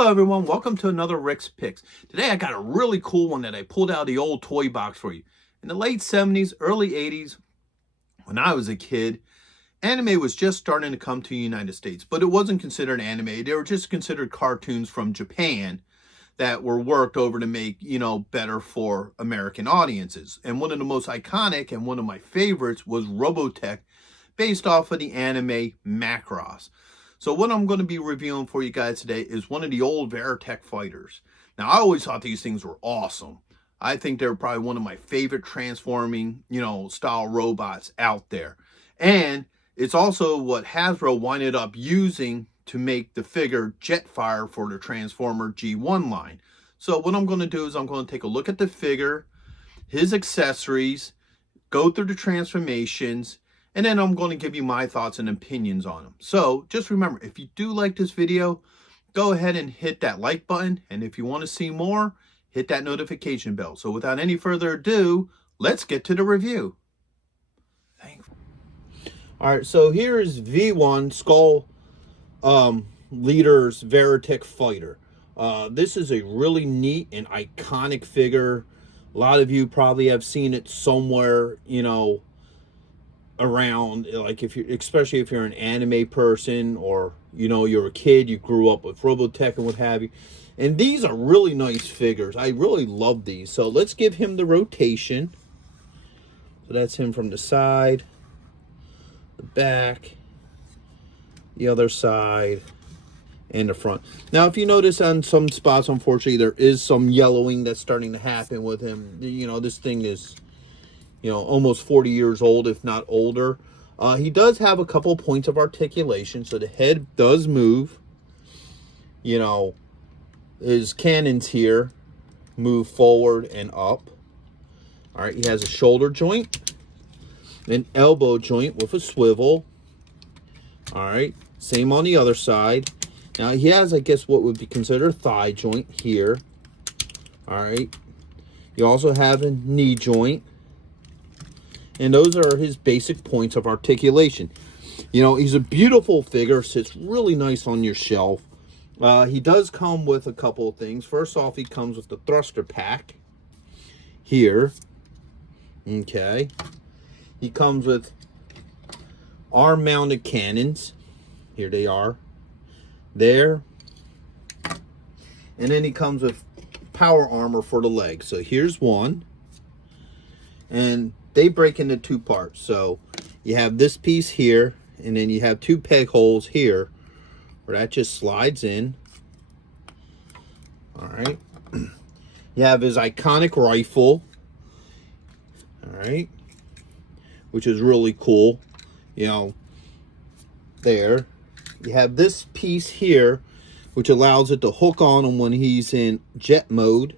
Hello everyone, welcome to another Rick's Picks. Today I got a really cool one that I pulled out of the old toy box for you. In the late 70s, early 80s, when I was a kid, anime was just starting to come to the United States, but it wasn't considered anime. They were just considered cartoons from Japan that were worked over to make, better for American audiences. And one of the most iconic and one of my favorites was Robotech, based off of the anime Macross. So what I'm going to be reviewing for you guys today is one of the old Robotech fighters. Now, I always thought these things were awesome. I think they're probably one of my favorite transforming, style robots out there. And it's also what Hasbro winded up using to make the figure Jetfire for the Transformer G1 line. So what I'm going to do is I'm going to take a look at the figure, his accessories, go through the transformations, and then I'm going to give you my thoughts and opinions on them. So just remember, if you do like this video, go ahead and hit that like button. And if you want to see more, hit that notification bell. So without any further ado, let's get to the review. Thanks. All right, so here is V1 Skull Leader's Robotech Fighter. This is a really neat and iconic figure. A lot of you probably have seen it somewhere, around, like especially if you're an anime person, or you're a kid, you grew up with Robotech and what have you. And these are really nice figures. I really love these. So let's give him the rotation. So that's him from the side, the back, the other side, and the front. Now, if you notice on some spots, unfortunately, there is some yellowing that's starting to happen with him. This thing is almost 40 years old, if not older. He does have a couple points of articulation, so the head does move. His cannons here move forward and up. All right, he has a shoulder joint, an elbow joint with a swivel. All right, same on the other side. Now he has, I guess, what would be considered a thigh joint here. All right, you also have a knee joint. And those are his basic points of articulation. He's a beautiful figure, sits really nice on your shelf. He does come with a couple of things. First off, he comes with the thruster pack here. Okay. He comes with arm-mounted cannons. Here they are. There. And then he comes with power armor for the legs. So here's one. And they break into two parts. So you have this piece here, and then you have two peg holes here where that just slides in. All right. You have his iconic rifle. All right. Which is really cool. There. You have this piece here, which allows it to hook on him when he's in jet mode.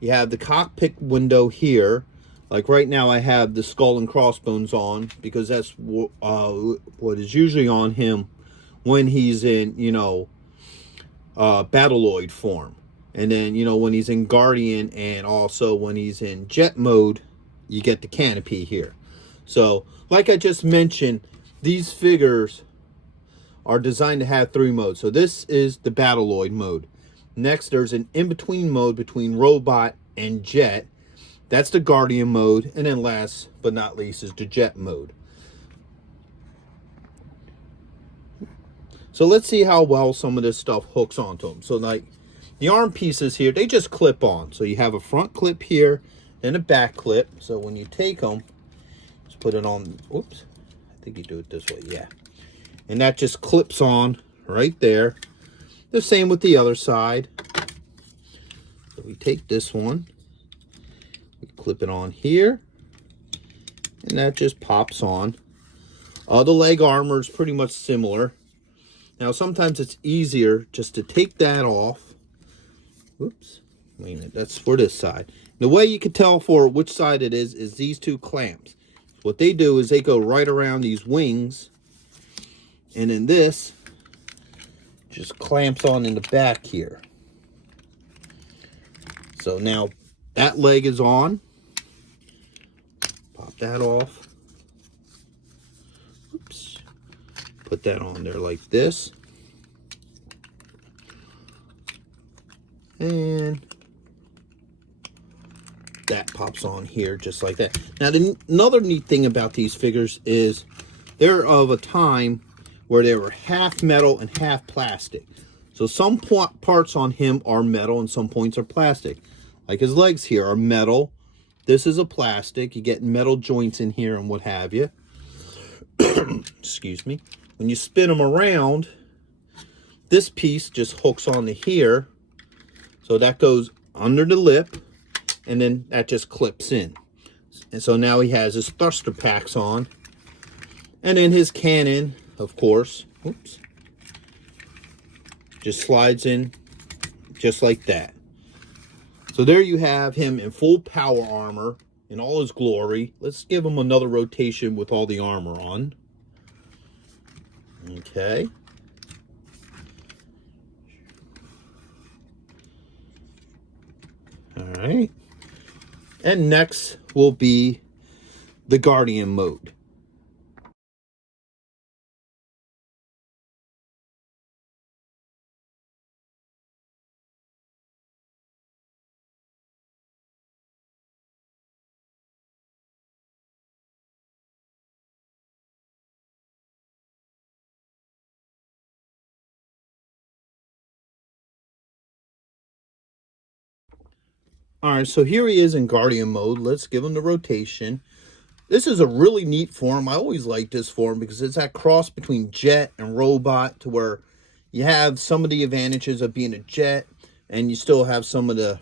You have the cockpit window here. Like right now I have the skull and crossbones on because that's what is usually on him when he's in, Battleoid form. And then, when he's in Guardian and also when he's in jet mode, you get the canopy here. So, like I just mentioned, these figures are designed to have three modes. So this is the Battleoid mode. Next, there's an in-between mode between robot and jet. That's the Guardian mode. And then last but not least is the jet mode. So let's see how well some of this stuff hooks onto them. So like the arm pieces here, they just clip on. So you have a front clip here, then a back clip. So when you take them, just put it on. Whoops. I think you do it this way. Yeah. And that just clips on right there. The same with the other side. So we take this one, we clip it on here, and that just pops on. The leg armor is pretty much similar. Now, sometimes it's easier just to take that off. Whoops. Wait a minute. That's for this side. The way you can tell for which side it is these two clamps. What they do is they go right around these wings, and then this just clamps on in the back here. So now that leg is on. Pop that off. Oops. Put that on there like this. And that pops on here just like that. Now, another neat thing about these figures is they're of a time where they were half metal and half plastic. So some parts on him are metal and some points are plastic. Like his legs here are metal. This is a plastic. You get metal joints in here and what have you. Excuse me. When you spin them around, this piece just hooks onto here. So that goes under the lip, and then that just clips in. And so now he has his thruster packs on. And then his cannon, of course, oops, just slides in just like that. So there you have him in full power armor in all his glory. Let's give him another rotation with all the armor on. Okay. All right. And next will be the Guardian mode. All right, so here he is in Guardian mode. Let's give him the rotation. This is a really neat form. I always like this form because it's that cross between jet and robot, to where you have some of the advantages of being a jet and you still have some of the,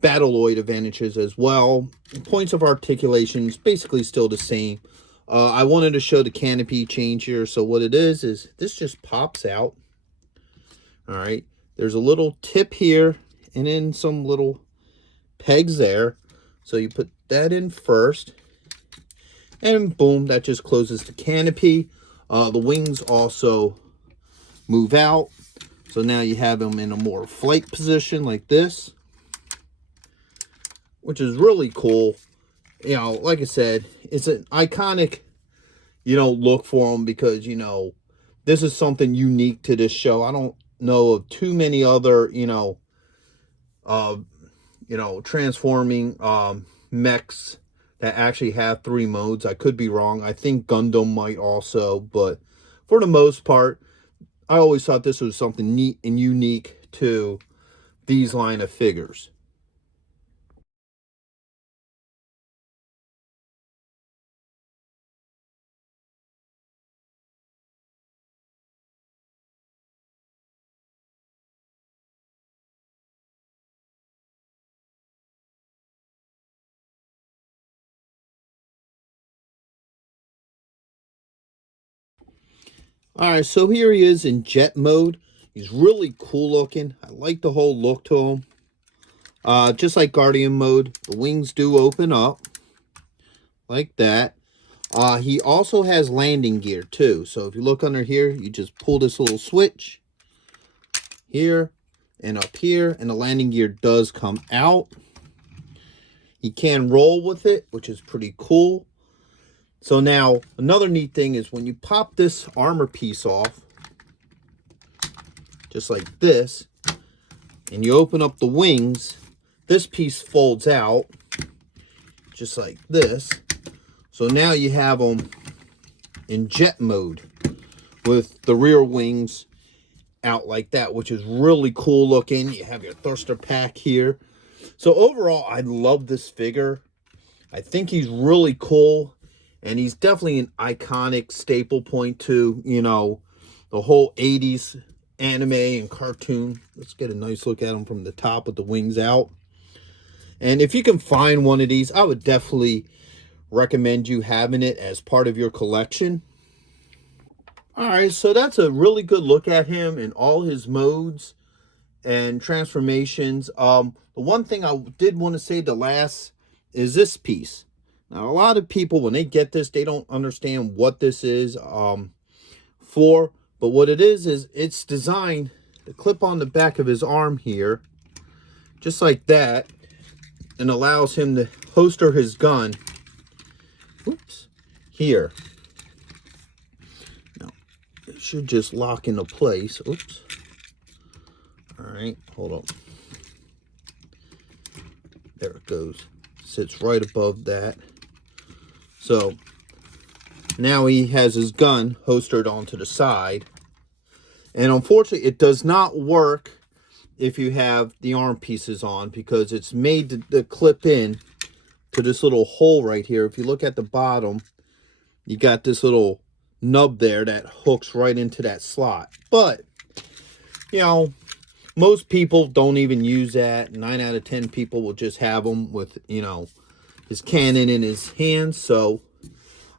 Battleoid advantages as well. The points of articulation is basically still the same. I wanted to show the canopy change here. So what it is this just pops out. All right. There's a little tip here and then some little pegs there. So you put that in first. And boom, that just closes the canopy. The wings also move out. So now you have them in a more flight position like this, which is really cool. Like I said, it's an iconic, look for them because, this is something unique to this show. I don't know of too many other, transforming mechs that actually have 3 modes. I could be wrong. I think Gundam might also, but for the most part, I always thought this was something neat and unique to these line of figures. All right, so here he is in jet mode. He's really cool looking. I like the whole look to him. Just like Guardian mode, the wings do open up like that. He also has landing gear too. So if you look under here, you just pull this little switch here and up here, and the landing gear does come out. He can roll with it, which is pretty cool. So now, another neat thing is when you pop this armor piece off, just like this, and you open up the wings, this piece folds out, just like this. So now you have them in jet mode with the rear wings out like that, which is really cool looking. You have your thruster pack here. So overall, I love this figure. I think he's really cool. And he's definitely an iconic staple point to, the whole 80s anime and cartoon. Let's get a nice look at him from the top with the wings out. And if you can find one of these, I would definitely recommend you having it as part of your collection. All right, so that's a really good look at him in all his modes and transformations. The one thing I did want to say the last is this piece. Now, a lot of people, when they get this, they don't understand what this is for. But what it is it's designed to clip on the back of his arm here, just like that, and allows him to holster his gun, oops, here. Now, it should just lock into place. Oops. All right, hold on. There it goes. Sits right above that. So now he has his gun holstered onto the side. And unfortunately, it does not work if you have the arm pieces on, because it's made to clip in to this little hole right here. If you look at the bottom, you got this little nub there that hooks right into that slot. But, you know, most people don't even use that. 9 out of 10 people will just have them with, you know, his cannon in his hands. So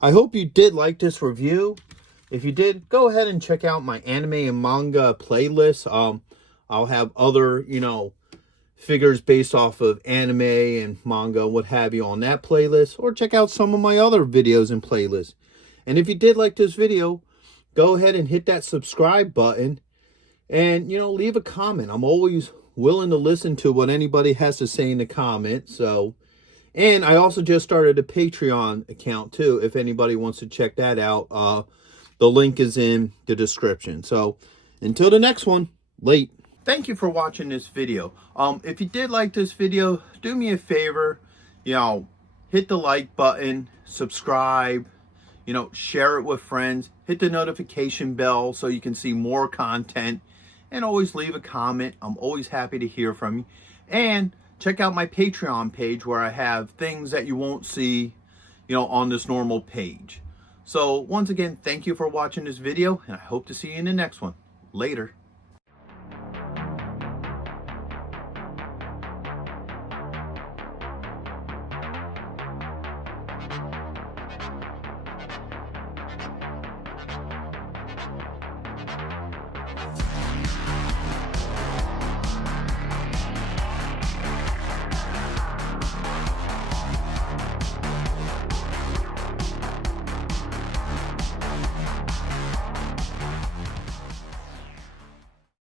I hope you did like this review. If you did, go ahead and check out my anime and manga playlist. I'll have other, you know, figures based off of anime and manga, what have you, on that playlist. Or check out some of my other videos and playlists. And if you did like this video, go ahead and hit that subscribe button. And, you know, leave a comment. I'm always willing to listen to what anybody has to say in the comments. So, and I also just started a Patreon account too, if anybody wants to check that out. The link is in the description. So, until the next one, late. Thank you for watching this video. If you did like this video, do me a favor, you know, hit the like button, subscribe, you know, share it with friends, hit the notification bell so you can see more content, and always leave a comment. I'm always happy to hear from you. And check out my Patreon page where I have things that you won't see, you know, on this normal page. So once again, thank you for watching this video, and I hope to see you in the next one. Later.